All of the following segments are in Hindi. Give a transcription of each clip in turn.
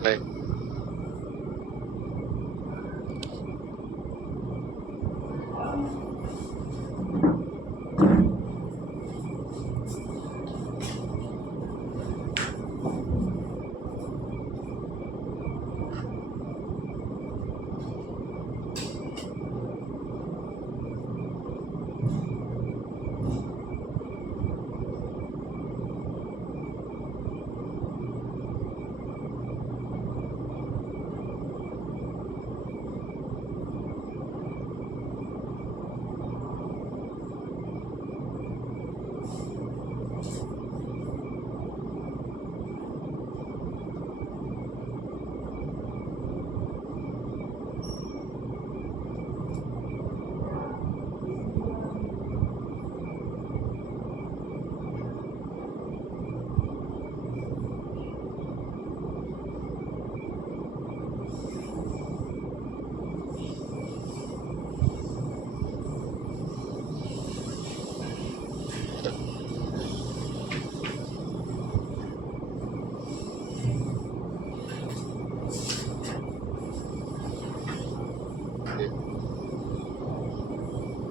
नहीं।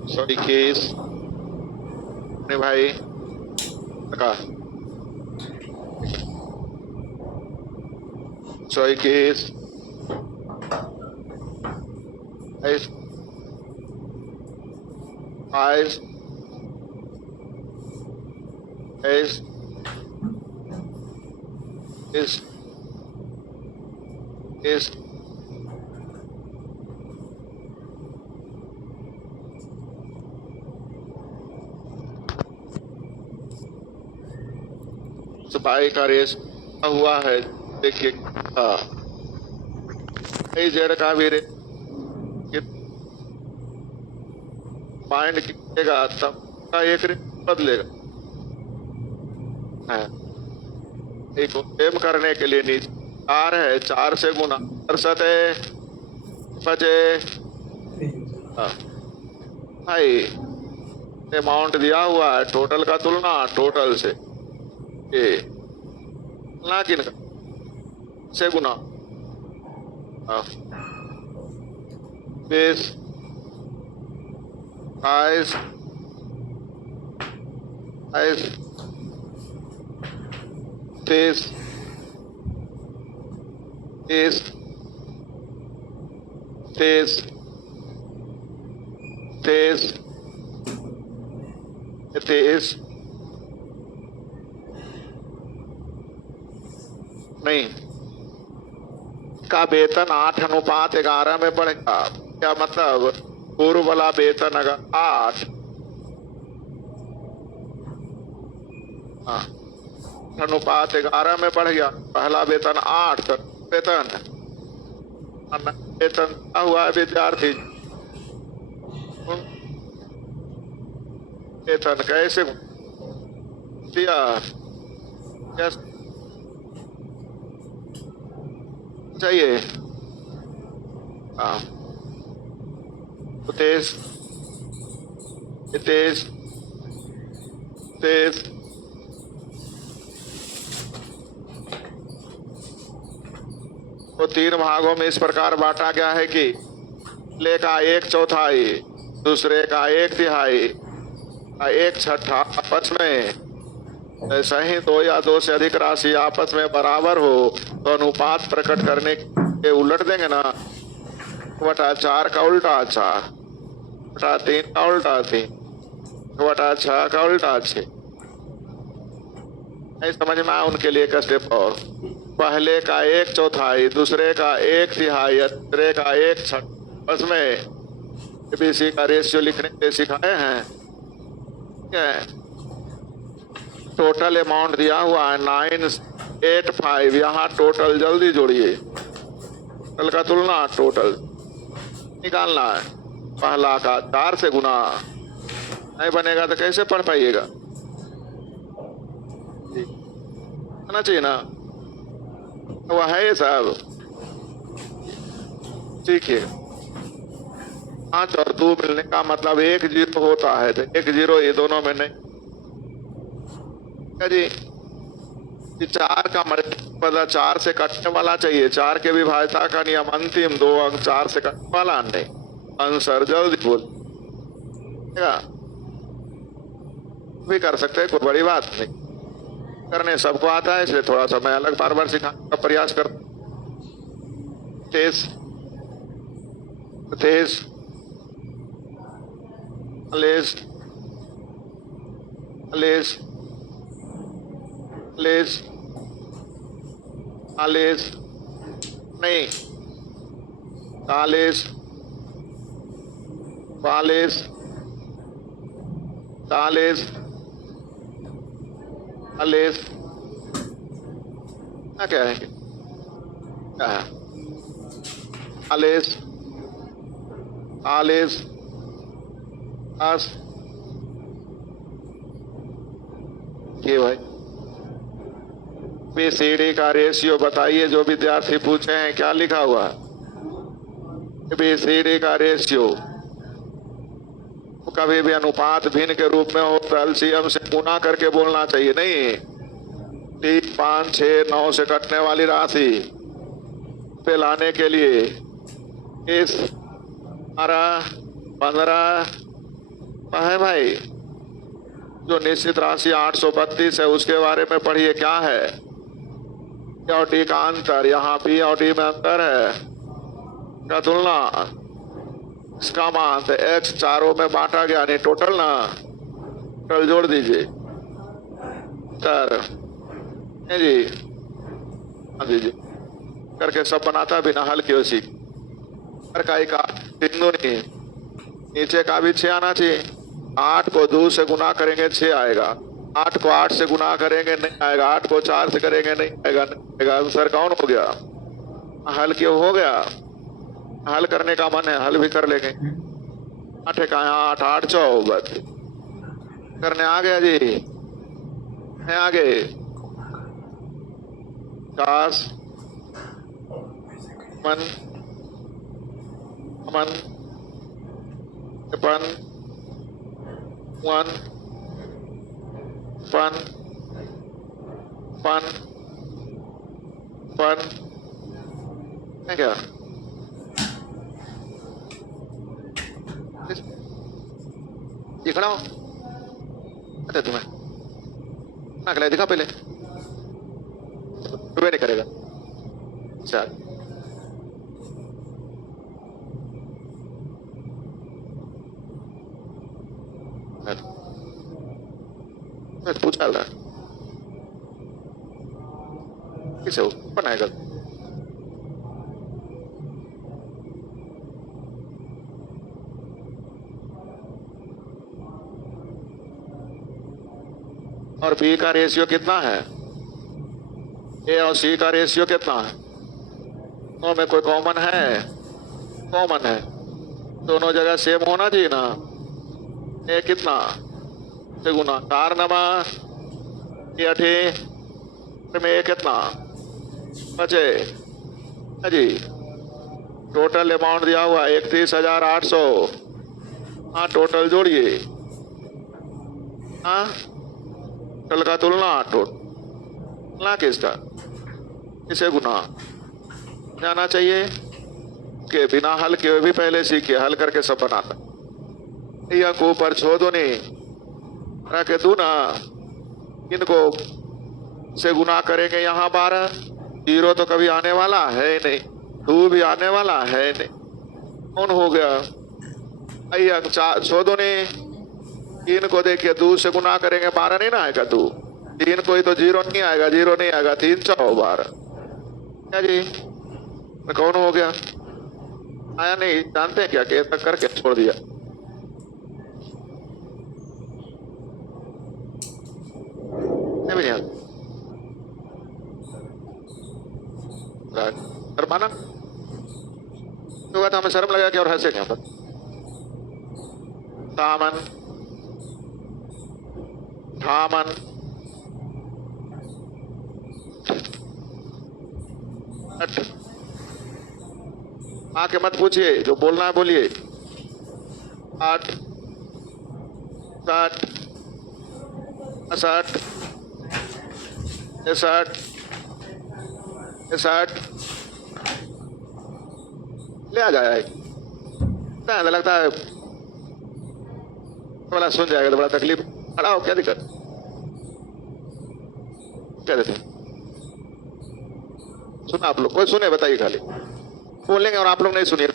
सॉरी केस नहीं भाई का sorry case eyes eyes eyes is सफाई का रेस हुआ है। देखिए जेड का भी माइंड कीजिएगा तब का एक रेस बदलेगा। एक एम करने के लिए नीचे 4 है, 4 से गुना सरसते बजे भाई अमाउंट दिया हुआ है। टोटल का तुलना टोटल से ना किन से गुना बेस आइस आइस फेस फेस फेस फेस फेस नहीं का वेतन 8:11 में बढ़ेगा। क्या मतलब पूर्व वाला वेतन अगर 8 8:11 में बढ़ गया, पहला वेतन 8 तो वेतन क्या हुआ है विद्यार्थी वेतन कैसे दिया चाहिए तेज तेज तेज तो 3 भागों में इस प्रकार बांटा गया है कि पहले का 1/4, दूसरे का 1/3, 1/6 आपस में ऐसा ही 2 या 2 से अधिक राशि आपस में बराबर हो तो अनुपात प्रकट करने के उलट देंगे ना। 1/4 का उल्टा 4, 1/3 का उल्टा 3, 1/6 का उल्टा 6। नहीं समझ में आया उनके लिए एक स्टेप और, पहले का 1/4, दूसरे का 1/3, तीसरे का 1/6 बस में एबीसी का रेशियो लिखने के सिखाए हैं। टोटल अमाउंट दिया हुआ है 985। यहाँ टोटल जल्दी जोड़िए, टोटल का तुलना टोटल निकालना है। पहला का 4 से गुना नहीं बनेगा तो कैसे पढ़ पाइएगा, आना चाहिए ना। वह है ये सब ठीक है। 5 और 2 मिलने का मतलब 1 0 होता है, तो 1 0 ये दोनों में नहीं जी। 4 का मल्टीप्लाई मतलब 4 से कटने वाला चाहिए। 4 के विभाज्यता का नियम, अंतिम 2 अंक 4 से कटने वाला नहीं। आंसर जल्दी बोल भी कर सकते हैं, कोई बड़ी बात नहीं, करने सबको आता है, इसलिए थोड़ा सा मैं अलग बार बार सिखाने का प्रयास कर। तेज तेज लेस लेस लेस आलेस नहीं, तालेस बालेस तालेस अलेस क्या है, क्या है आलेस आलेस आस ये भाई बीसीडी का रेशियो बताइए। जो विद्यार्थी पूछे हैं क्या लिखा हुआ है बीसीडी का रेशियो। कभी भी अनुपात भिन्न के रूप में हो तो एलसीएम से गुना करके बोलना चाहिए, नहीं 3 5 6 9 से कटने वाली राशि पे लाने के लिए इस 12 15 है भाई। जो निश्चित राशि 832 है उसके बारे में पढ़िए, क्या है और डी का अंतर, यहाँ पी और डी में अंतर है का तुलना। इसका मान एक्स चारों में बांटा गया, नहीं टोटल ना, टोटल जोड़ दीजिए सर जी। हाँ जी करके सब बनाता बिना हल की उसी का बिंदु नहीं, नीचे का भी 6 आना चाहिए। 8 को 2 से गुना करेंगे 6 आएगा, 8 को 8 से गुना करेंगे नहीं आएगा, 8 को 4 से करेंगे नहीं आएगा। आंसर कौन हो गया, हल क्यों हो गया। हल करने का मन है, हल भी कर लेंगे। 8 का 8 8 24 करने आ गया जी, है आगे 50 मन मन 55 1 1 1 1 है क्या ये खड़ा हो। अच्छा तुम्हें ना खिलाए दिखा पहले, तुम्हें नहीं करेगा। चल पूछा रहा किसे हो बनाएगा। और बी का रेशियो कितना है, ए और सी का रेशियो कितना है। दोनों में कोई कॉमन है, कॉमन है, दोनों जगह सेम होना चाहिए ना। ए कितना से गुना 4 नमा ये 8 में ए कितना बचे जी। टोटल अमाउंट दिया हुआ 31,800। हाँ टोटल जोड़िए, हाँ टोटल का तुलना, तुलना किसका किसे गुना जाना चाहिए कि बिना हल के भी पहले सीखे, हल करके सब बनाता। या को ऊपर छोड़ दो नहीं रख दू ना, इनको से गुना करेंगे यहाँ 12, 0 तो कभी आने वाला है नहीं, 2 भी आने वाला है नहीं, कौन हो गया भैया छोड़ दो नहीं। 3 को देखिए 2 से गुना करेंगे 12 नहीं ना आएगा, 2 3 को ही तो 0 नहीं आएगा, 0 नहीं आएगा, 3 4 12 क्या जी कौन हो गया आया नहीं। जानते हैं क्या कि तक करके छोड़ दिया। नहीं शर्माना तो बात हमें शर्म लगा क्या और हंसे क्या पर दामन धामन आके मत पूछिए, जो बोलना है बोलिए। 8 60 60 60 60 ले आ जाए, लगता है वाला सुन जाएगा तो बड़ा तकलीफ। खड़ा हो, क्या दिक्कत, क्या देते हैं? सुना आप लोग, कोई सुने बताइए, खाली बोलेंगे और आप लोग नहीं सुनिए।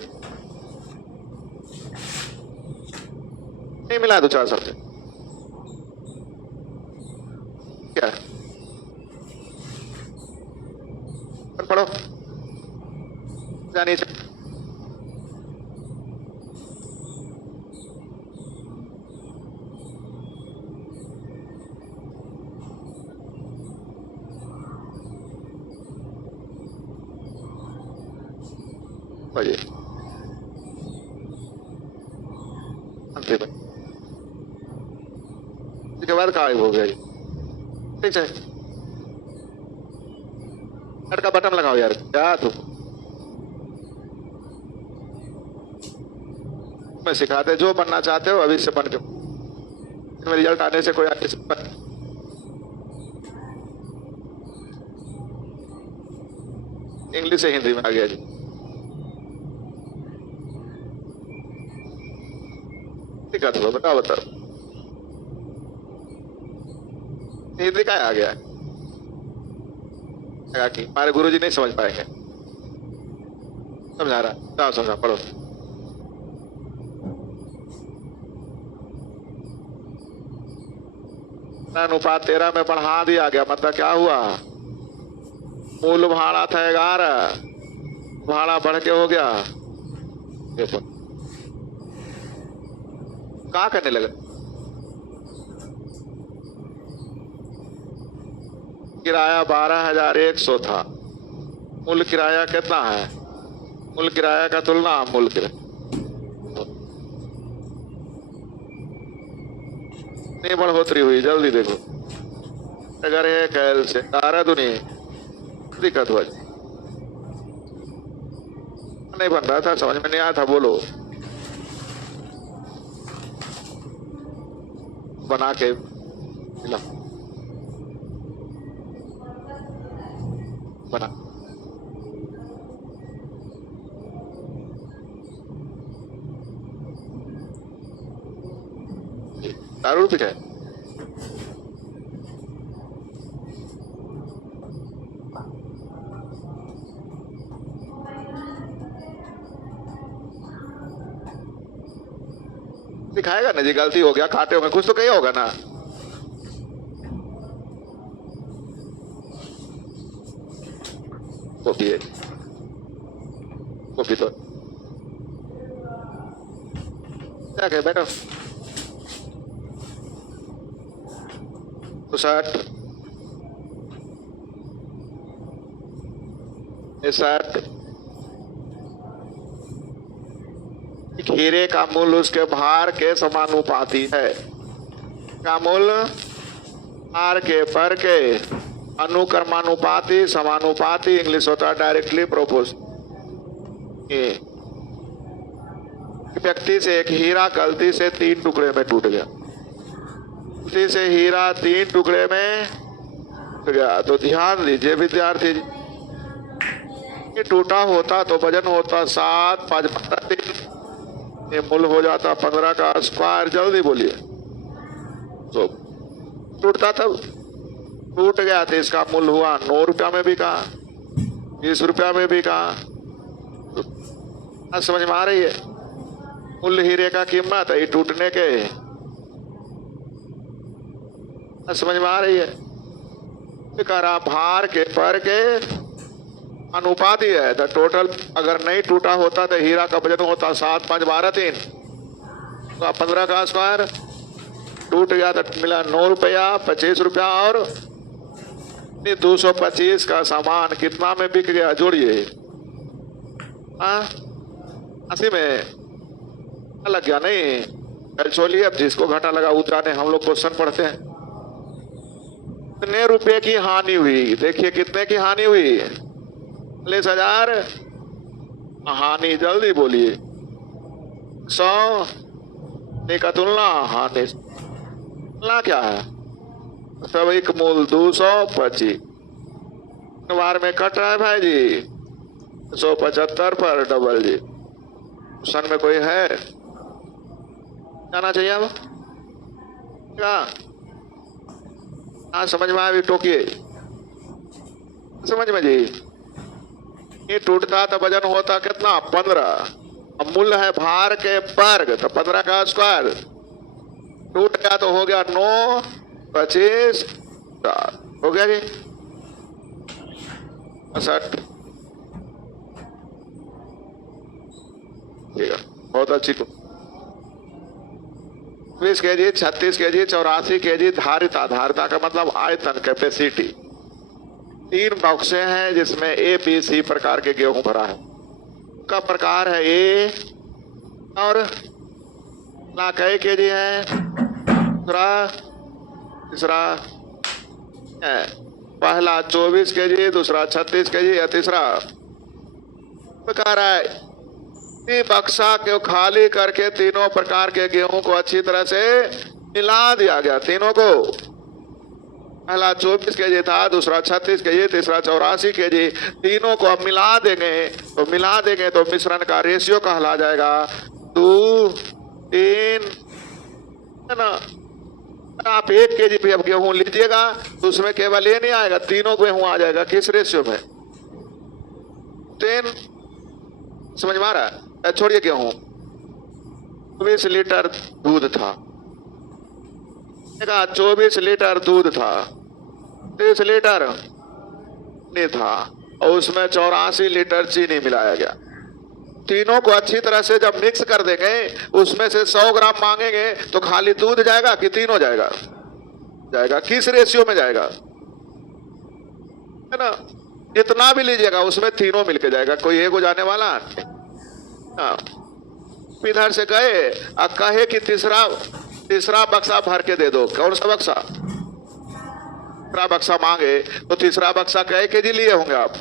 नहीं मिला 2-4 शब्द, क्या पढ़ो जानिए। बजे इसके बाद कहा हो गया जी, ठीक है। का बटन लगाओ यार, क्या तुम मैं सिखाते, जो बनना चाहते हो अभी से बन के, रिजल्ट आने से कोई आगे से इंग्लिश से हिंदी में आ गया जी। दिक्कत हुआ, बताओ बताओ, हिंदी का आ गया कि हमारे गुरुजी नहीं समझ पाएंगे, समझा रहा, जाओ समझा, पढ़ो। अनुपात 13 में बढ़ा दिया गया, मतलब क्या हुआ, मूल भाड़ा था 11, भाड़ा बढ़ के हो गया, देखो क्या करने लगा, किराया 12,100 था, मूल किराया कितना है, मूल किराया का तुलना मूल किराया नहीं बढ़ोतरी हुई, जल्दी देखो, अगर है कैल से तारा दुनिया दिक्कत हुआ, नहीं बन रहा था, समझ में नहीं आया था, बोलो बना के मिला, बना दारू भी है, दिखाएगा ना जी, गलती हो गया, खाते में कुछ तो कहीं होगा ना, कॉपी है, कॉपी तो क्या कहे बैठो, 60 हीरे का मूल उसके भार के समानुपाती है, का मूल भार के पर के अनुक्रमानुपाती समानुपाती, इंग्लिश होता है डायरेक्टली प्रोपोर्शनल। व्यक्ति से एक हीरा गलती से 3 टुकड़े में टूट गया, गलती से हीरा 3 टुकड़े में टूट गया, तो ध्यान दीजिए विद्यार्थी, ये टूटा होता तो वजन होता 7, 5, 15, ये मूल हो जाता 15 का स्क्वायर, जल्दी बोलिए, तो टूटता तब टूट गया, तो इसका मूल हुआ 9 रुपया में भी कहा, 20 रुपया में भी कहा, समझ में आ रही है, मूल हीरे का कीमत है टूटने के, समझ में आ रही है, करा भार के पर के अनुपाती है, तो टोटल अगर नहीं टूटा होता तो हीरा का वजन होता 7, 5, 12, 3, तो 15 का स्क्वायर, टूट गया तो मिला 9 रुपया, 25 रुपया, और 225 का सामान कितना में बिक गया, जोड़िए, 80 में लग गया, नहीं छोड़िए, अब जिसको घाटा लगा उतारे, हम लोग क्वेश्चन पढ़ते हैं, कितने रुपए की हानि हुई, देखिए कितने की हानि हुई, 40,000 हानि, जल्दी बोलिए, 100 का तुलना हानि, तुलना क्या है, स्वाभाविक मूल 225, बार में कट रहा है भाई जी 175 पर डबल जी। सन में कोई है जाना चाहिए अब क्या? हाँ समझ में आया भी टोकिए समझ में जी। ये टूटता तो वजन होता कितना 15। अब मूल है भार के वर्ग तो 15 का स्क्वायर। टूट गया तो हो गया 9 25 हो गया जी 60। ठीक है बहुत अच्छी। 20 kg 36 kg 84 kg धारिता। धारिता का मतलब आयतन कैपेसिटी। 3 बॉक्से हैं जिसमें ए बी सी प्रकार के गेहूं भरा है। का प्रकार है ए और ना कई केजी है। दूसरा तीसरा है पहला 24 kg दूसरा 36 kg या तीसरा प्रकार है। बक्सा को खाली करके तीनों प्रकार के गेहूं को अच्छी तरह से मिला दिया गया। तीनों को पहला 24 kg था दूसरा 36 kg तीसरा 84 kg। तीनों को अब मिला देंगे तो मिश्रण का रेशियो कहला जाएगा 2 3 है ना। आप 1 kg भी अब गेहूं लीजिएगा तो उसमें केवल ये नहीं आएगा तीनों गेहूं आ जाएगा। किस रेशियो में 10। समझ में आ रहा है? छोड़िए गेहूं 24 लीटर दूध था 24 लीटर दूध था 30 लीटर नहीं था और उसमें 84 लीटर चीनी मिलाया गया। तीनों को अच्छी तरह से जब मिक्स कर देंगे उसमें से 100 ग्राम मांगेंगे तो खाली दूध जाएगा कि तीनों जाएगा किस रेशियो में जाएगा है ना। जितना भी लीजिएगा उसमें तीनों मिलके जाएगा कोई एक हो जाने वाला। इधर से गए और कहे कि तीसरा बक्सा भर के दे दो। कौन सा बक्सा? तीसरा बक्सा मांगे तो तीसरा बक्सा कई केजी लिए होंगे आप?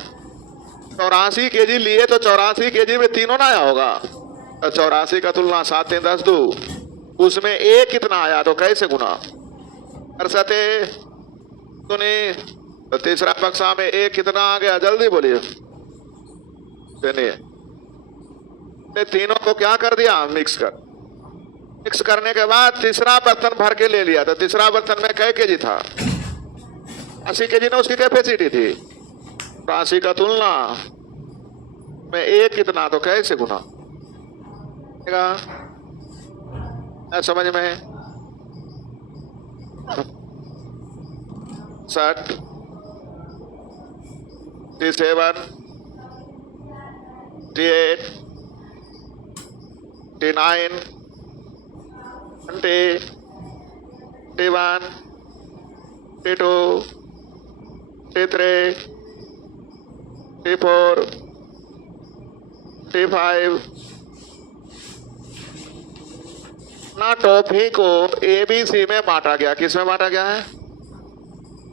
84 केजी लिए तो 84 केजी में तीनों ना आया होगा। तो 84 का तुलना 7 3 10 2 उसमें एक कितना आया तो कैसे गुना कर सकते सुनी। तो तीसरा बक्सा में एक कितना आ गया जल्दी बोलिए। तीनों को क्या कर दिया मिक्स करने के बाद तीसरा बर्तन भर के ले लिया। तो तीसरा बर्तन में कई केजी था 80 केजी ना उसकी कैपेसिटी थी। 80 का तुलना में एक कितना तो कैसे गुना समझ में 60 37 38 39 20 21 22 23 24 25 ना टॉफी को एबीसी में बांटा गया। किस में बांटा गया है?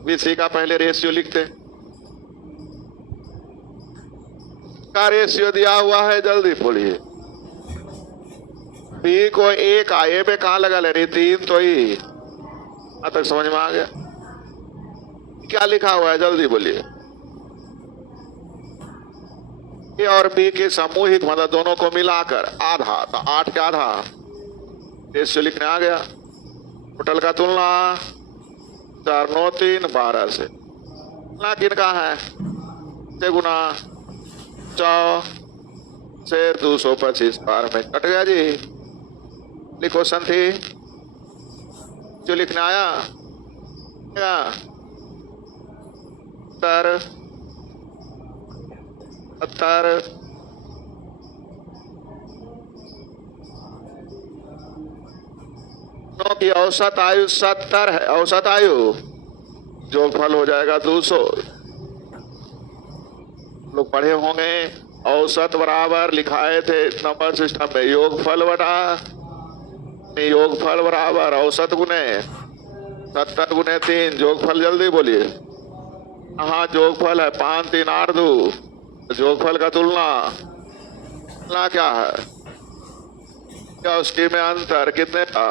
बीसी का पहले रेशियो लिखते का रेशियो दिया हुआ है जल्दी बोलिए। बी को एक आए पे कहां लगा ले रही 3 तो ही अब तक समझ में आ गया। क्या लिखा हुआ है जल्दी बोलिए। ए और बी के सामूहिक मतलब दोनों को मिलाकर आधा तो 8 का आधा रेशियो लिखने आ गया। टोटल का तुलना 4 9 3 12 से ना किन का है से गुना 100 से 225 बार में कट गया जी। लिखो संथी जो लिखने आया 70 70 की औसत आयु 70 है। औसत आयु जो फल हो जाएगा 200। लोग पढ़े होंगे औसत बराबर लिखाए थे नंबर सिस्टम में योगफल बटा योगफल बराबर औसत गुने 70 गुने 3 जोगफल जल्दी बोलिए। हाँ जोगफल है 5 3 8 2 जोगफल का तुलना क्या है क्या उसकी में अंतर कितने का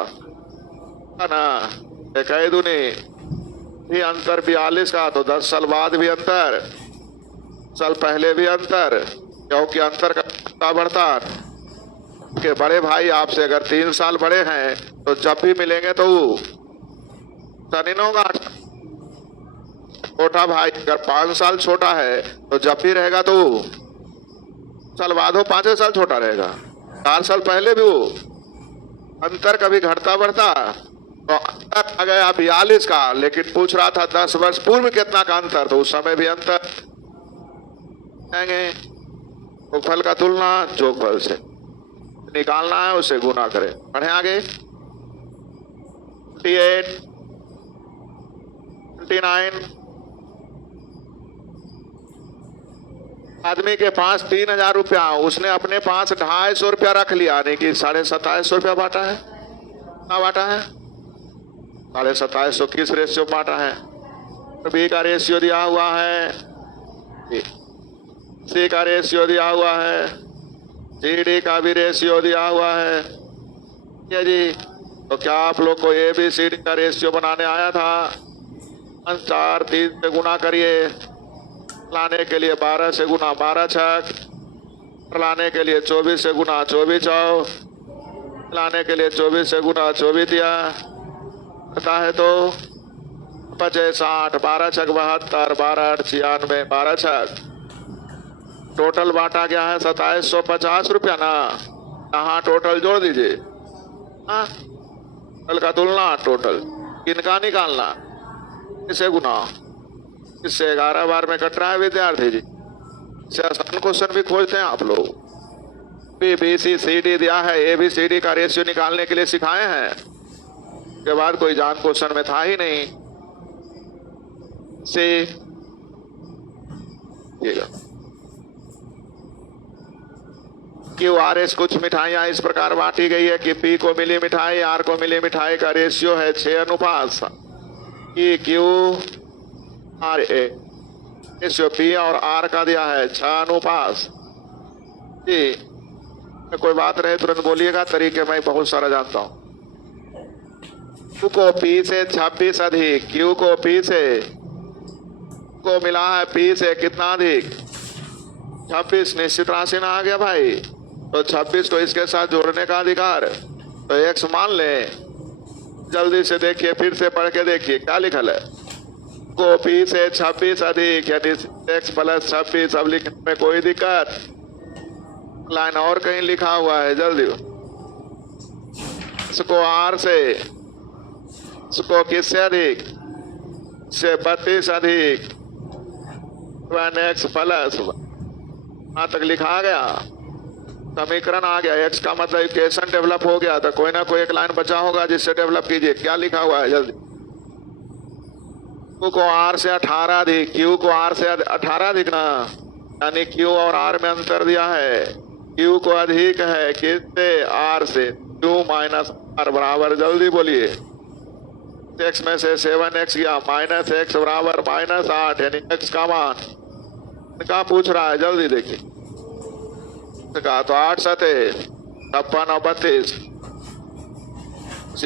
ना इकाई दूनी ये अंतर 42 का तो 10 साल बाद भी अंतर साल पहले भी अंतर, क्योंकि अंतर का बढ़ता कि बड़े भाई आपसे अगर 3 साल बड़े हैं तो जब भी मिलेंगे तो नहीं होगा। छोटा भाई अगर 5 साल छोटा है तो जब भी रहेगा तो साल बाद हो 5 साल छोटा रहेगा। 4 साल पहले भी वो अंतर कभी घटता बढ़ता तो अंतर आ गया 42 का, लेकिन पूछ रहा था 10 वर्ष पूर्व कितना का अंतर, तो उस समय भी अंतर जोगफल का तुलना जोगफल से निकालना है, उसे गुना करें। पढ़े आगे। 28, 29। आदमी के पास 3000 रुपया, उसने अपने पास 250 रुपया रख लिया, यानी कि 2750 रुपया बांटा है। क्या बांटा है? 2750 किस रेशियो बांटा है? बी का रेशियो दिया हुआ है, सी का रेशियो दिया हुआ है, सी डी का भी रेशियो दिया हुआ है। क्या जी? तो क्या आप लोग को ए बी सी डी का रेशियो बनाने आया था? 4 3 से गुना करिए, लाने के लिए 12 से गुना 12 छक, लाने के लिए 24 से गुना 24 चौ, लाने के लिए 24 से गुना 24 दिया पता है तो 25 60, 12 छक 72, 12 8 96, 12 छक टोटल बांटा गया है 2750 रुपया ना। यहाँ टोटल जोड़ दीजिए। हाँ, टोटल का तुलना, टोटल किनका निकालना, किसे गुना, इससे 11 बार में कट रहा है विद्यार्थी जी। इससे आसान क्वेश्चन भी खोजते हैं आप लोग। बी सी सी डी दिया है, ए बी सी डी का रेशियो निकालने के लिए सिखाए हैं, के बाद कोई जान क्वेश्चन में था ही नहीं। सी क्यू आर एस कुछ मिठाइयां इस प्रकार बांटी गई है कि पी को मिली मिठाई, आर को मिली मिठाई का रेशियो है 6:5। E Q R A ratio P और आर का दिया है 6:5। जी, कोई बात रहे तुरंत बोलिएगा, तरीके मैं बहुत सारा जानता हूं। क्यू को पी से 26 अधिक, क्यू को पी से को मिला है पी से कितना अधिक? 26 निश्चित राशि ना आ गया भाई, तो 26 को इसके साथ जोड़ने का अधिकार, तो x मान ले। जल्दी से देखिए, फिर से पढ़ के देखिए क्या लिखल है। को पी से 26 अधिक यानी x + 26। अब लिखने में कोई दिक्कत? लाइन और कहीं लिखा हुआ है, जल्दी। इसको r से, इसको किससे अधिक से 32 अधिक x + यहाँ तक लिखा गया, समीकरण आ गया। x का मतलब इक्वेशन डेवलप हो गया, तो कोई ना कोई एक लाइन बचा होगा जिससे डेवलप कीजिए। क्या लिखा हुआ है जल्दी? Q को R से 18 अधिक, Q को R से 18 अधिक ना, यानी Q और R में अंतर दिया है। Q को अधिक है किससे? R से। Q - R बराबर, जल्दी बोलिए। x में से 7x गया, -x बराबर -8, यानी x का मान क्या पूछ रहा है, जल्दी देखिए। कहा तो 8 सते 56 और 32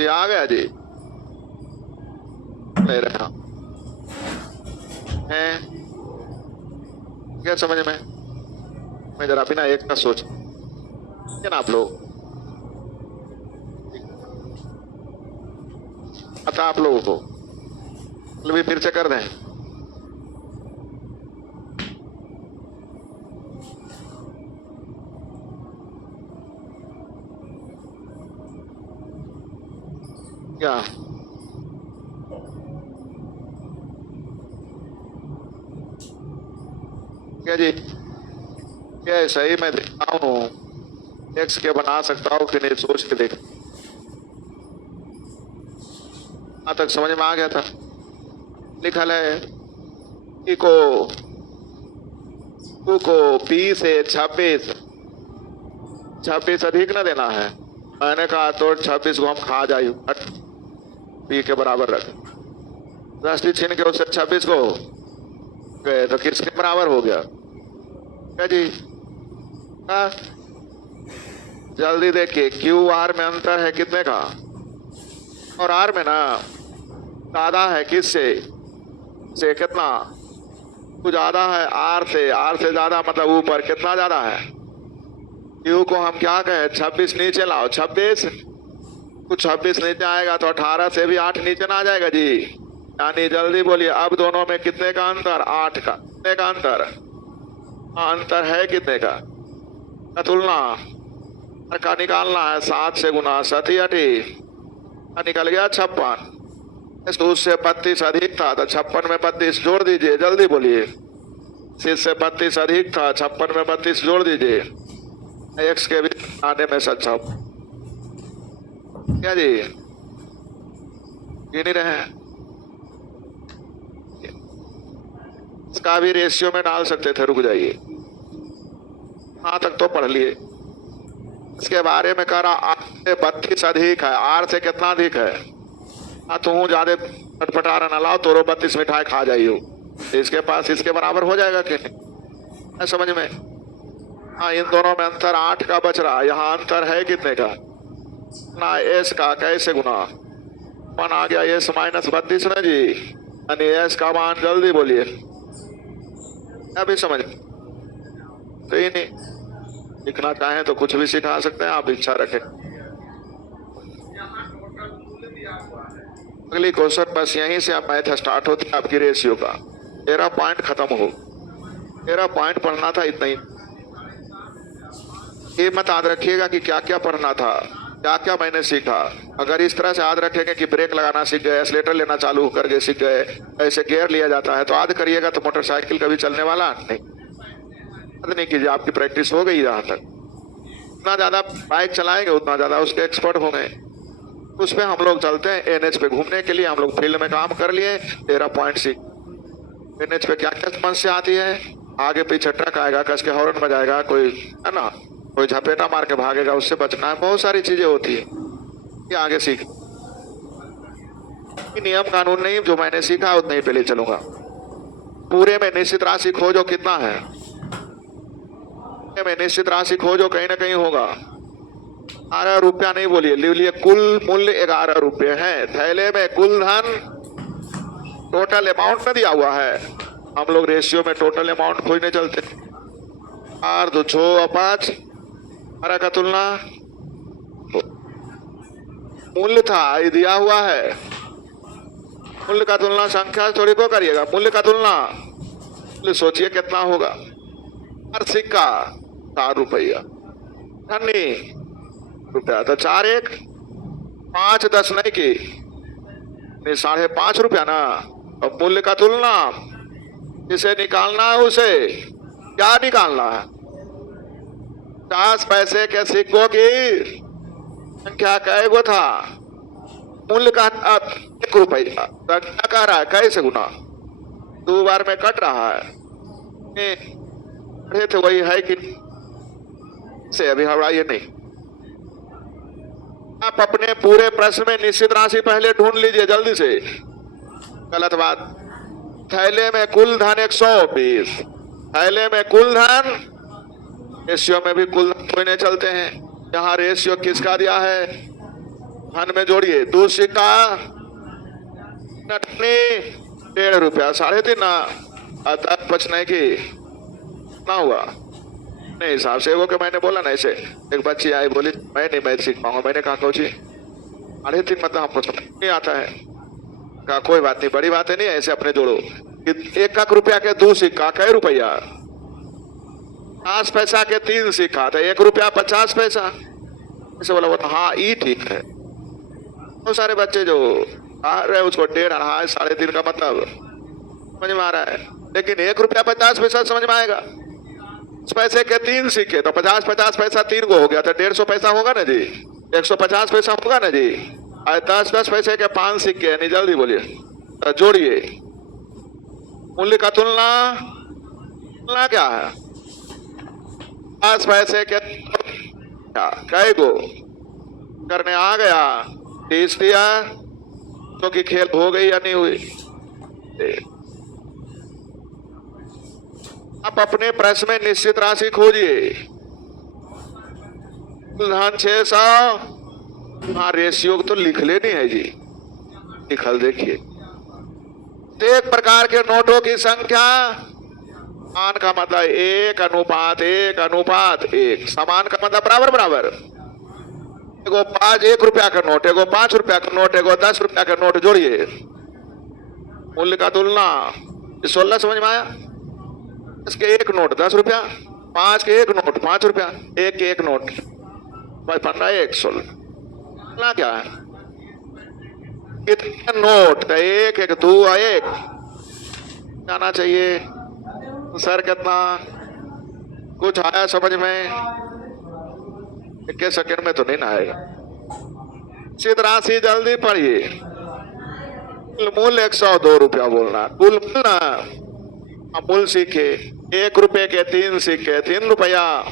आ गया जी। ले रहा है क्या समझ में? मैं जरा बिना एक का सोच ना आप लोग पता आप लोगों को भी फिर से कर दें। क्या क्या जी? क्या सही मैं देखता हूँ एक्स के बना सकता हूँ कि नहीं, सोच के देख। यहाँ तक समझ में आ गया था। लिखल है ई को पी से 26 अधिक न देना है। मैंने कहा तो 26 को हम खा जाए, पी के बराबर रख, 10 छीन के उससे 26 को गए तो किसके बराबर हो गया? क्या जी? जल्दी देखिए, क्यू आर में अंतर है कितने का, और आर में ना ज्यादा है किससे से कितना? Q ज्यादा है R से ज्यादा मतलब ऊपर कितना ज्यादा है? Q को हम क्या कहें? 26 नीचे लाओ, 26 कुछ 26 नीचे आएगा तो 18 से भी 8 नीचे ना आ जाएगा जी। यानी जल्दी बोलिए अब दोनों में कितने का अंतर? 8 का। कितने का अंतर? अंतर है कितने का? तुलना का निकालना है। 7 से गुना 7 8 निकल गया 56। तो उससे 32 अधिक था तो 56 में 32 जोड़ दीजिए, जल्दी बोलिए। इससे 32 अधिक था, 56 में 32 जोड़ दीजिए। x के भी आने में सक्षम क्या जी? ये नहीं रहे। इसका भी रेशियो में डाल सकते थे, रुक जाइए। यहां तक तो पढ़ लिए। इसके बारे में कह रहा R से 32 अधिक है। R से कितना अधिक है? तू ज्यादा पटपटा रहा ना लाओ तो 32 मिठाई खा जाइयो। इसके पास इसके बराबर हो जाएगा कि नहीं? समझ में? हाँ, इन दोनों में अंतर 8 का बच रहा। यहाँ अंतर है कितने का? ना S का कैसे गुना? 1 आ गया S माइनस 32 ना जी। यानी S का मान जल्दी बोलिए। अभी समझ तो ही नहीं। लिखना चाहें तो कुछ भी सिखा सकते हैं, आप इच्छा रखें। अगली क्वेश्चन बस यहीं से आप मैथ स्टार्ट होती है आपकी रेशियो का। 13 पॉइंट खत्म हो। 13 पॉइंट पढ़ना था, इतना ही। ये मत याद रखिएगा कि क्या क्या पढ़ना था, क्या क्या मैंने सीखा। अगर इस तरह से याद रखेंगे कि ब्रेक लगाना सीख गए, एक्सीलेटर लेना चालू करके सीख गए, ऐसे गियर लिया जाता है तो याद करिएगा तो मोटरसाइकिल कभी चलने वाला नहीं कीजिए। आपकी प्रैक्टिस हो गई। जहाँ तक जितना ज्यादा बाइक चलाएंगे उतना ज्यादा उसके एक्सपर्ट होंगे। उस पे हम लोग चलते हैं NH पे घूमने के लिए। हम लोग फील्ड में काम कर लिए। 13 पॉइंट सीख। NH पे क्या क्या समस्या आती है? आगे पीछे ट्रक आएगा, कस के हॉर्न बजाएगा, कोई है ना, कोई झपेटा मार के भागेगा, उससे बचना है। बहुत सारी चीजें होती है ये आगे सीख। नियम कानून नहीं, जो मैंने सीखा उतना ही पहले चलूंगा। पूरे में निश्चित राशि खोजो कितना है। में निश्चित राशि खोजो, कहीं ना कहीं होगा। 11 रुपया नहीं बोलिए, लिखिए कुल मूल्य 11 रुपये है। थैले में कुल धन टोटल अमाउंट न दिया हुआ है। हम लोग रेशियो में टोटल अमाउंट खोजने चलते। 4 2 6 5 12 का तुलना मूल्य था, ये दिया हुआ है। मूल्य का तुलना संख्या थोड़ी को करिएगा। मूल्य का तुलना सोचिए कितना होगा। हर सिक्का 4 रुपया, धनी रुपया तो 4 1 5 10 नहीं की 5.5 रुपया ना। और मूल्य का तुलना जिसे निकालना है उसे क्या निकालना है? 50 पैसे के सिक्कों की संख्या कै गो था? मूल्य का 1 रुपया। क्या कह रहा है? कैसे गुना? 2 बार में कट रहा है। पढ़े थे वही है कि से अभी हड़ाइए नहीं। आप अपने पूरे प्रश्न में निश्चित राशि पहले ढूंढ लीजिए जल्दी से। गलत बात। थैले में कुल धन 120। थैले में कुल धन, रेशियो में भी कुल धन खोजने चलते हैं। यहाँ रेशियो किसका दिया है? धन में जोड़िए। 2 सिक्का 1.5 रुपया, 3.5 ना। 10 बचने की ना हुआ नहीं हिसाब से। वो के मैंने बोला ना, ऐसे एक बच्ची आई बोली मैं नहीं मैथ सीख पाऊंगा। मैंने कहा कोची 3.5 मतलब हमको समझ नहीं आता है। कहा कोई बात नहीं, बड़ी बात है नहीं, ऐसे अपने जोड़ो। 1 रुपया के 2 सिक्का कै रुपया? 50 पैसा के 3 सिक्का था 1 रुपया 50 पैसा। ऐसे बोला वो हाँ ये ठीक है। बहुत सारे बच्चे जो आ रहे उसको 1.5 2.5 3.5 का मतलब समझ में आ रहा है, लेकिन 1 रुपया 50 पैसा समझ में आएगा। पैसे के 3 सिक्के तो 50 पैसा 3 को हो गया तो 150 पैसा होगा ना जी। 150 पैसा होगा ना जी। 10 पैसे के 5 सिक्के यानी जल्दी बोलिए तो जोड़िए। मूल्य का तुलना क्या है? 10 पैसे के कै गो करने आ गया 30 दिया तो कि खेल हो गई या नहीं हुई। आप अपने प्रश्न में निश्चित राशि खोजिए। धन 600। हाँ रेशियो तो लिख लेनी है जी। लिखल देखिए। एक प्रकार के नोटों की संख्या समान का मतलब 1:1:1। समान का मतलब बराबर बराबर। एगो 1 रुपया का नोट, एगो 5 रुपया का नोट, एगो 10 रुपया का नोट जोड़िए, मूल्य का तुलना। 16 समझ में आया? 10 के एक नोट 10 रुपया, 5 के एक नोट 5 रुपया, 1 के एक नोट 15 16 क्या है? कितने नोट का 1 1 2 1 जाना चाहिए। सर कितना कुछ आया समझ में? 21 सेकंड में तो नहीं ना आएगा। निश्चित राशि जल्दी पढ़िए। कुल मूल्य 102 रुपया बोलना। कुल मूल्य मूल सीखे। 1 रुपए के 3 सिक्के 3 रुपया,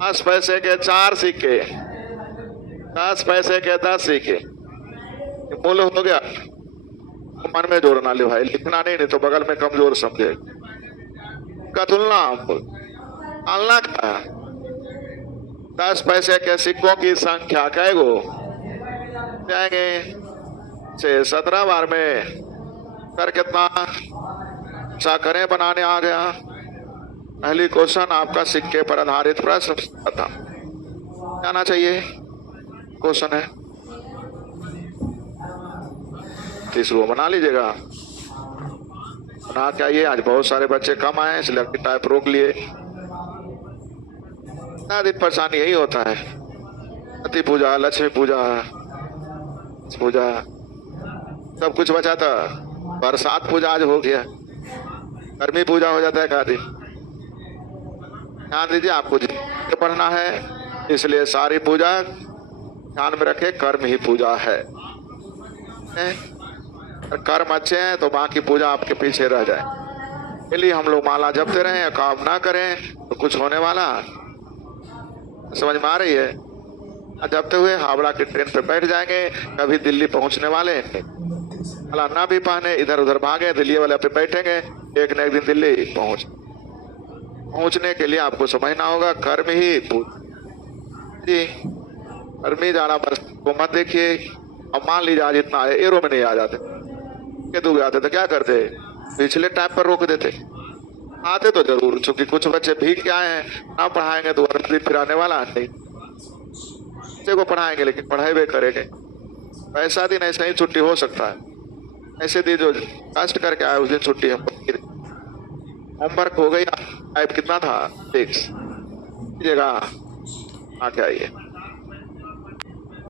10 पैसे के 4 सिक्के, 10 पैसे के 10 सिक्के। मूल्य हो गया। मन में जोड़ना ले भाई, लिखना नहीं तो बगल में कमजोर समझे। का तुलना आलना का 10 पैसे के सिक्कों की संख्या कैगो जाएंगे से 17 बार में। कर कितना सा करें बनाने आ गया। पहली क्वेश्चन आपका सिक्के पर आधारित प्रश्न था, जाना चाहिए क्वेश्चन है। तीसरा बना लीजिएगा, बना के आइए। आज बहुत सारे बच्चे कम आए इसलिए टाइप रोक लिए। अधिक परेशानी यही होता है। सती पूजा, लक्ष्मी पूजा, पूजा सब कुछ बचा था। बरसात पूजा आज हो गया, गर्मी पूजा हो जाता है का दिन। ध्यान दीजिए, आपको पढ़ना है इसलिए सारी पूजा ध्यान में रखे। कर्म ही पूजा है। कर्म अच्छे हैं तो बाकी पूजा आपके पीछे रह जाए। इसलिए हम लोग माला जपते रहें, काम ना करें तो कुछ होने वाला समझ में आ रही है? जपते हुए हावड़ा की ट्रेन पे बैठ जाएंगे, कभी दिल्ली पहुंचने वाले। माला ना भी पहने इधर उधर भागे, दिल्ली वाले पे बैठेंगे, एक न एक दिन दिल्ली पहुंचने के लिए आपको समझना होगा कर्म ही जी। गर्मी जाना बस को मत देखिए। अब मान लीजिए आज इतना है, एरो में नहीं आ जाते, केतु आते तो क्या करते? पिछले टाइम पर रोक देते। आते तो जरूर, चूंकि कुछ बच्चे भीग के आए हैं, ना पढ़ाएंगे तो वर्दी फिर आने वाला नहीं। बच्चे को पढ़ाएंगे लेकिन पढ़ाई भी करेंगे। ऐसा दिन ऐसा ही छुट्टी हो सकता है। ऐसे दिन जो कष्ट करके आए उस दिन छुट्टी है। होमवर्क हो गई। टाइप कितना था? 6 जगह आके आइए।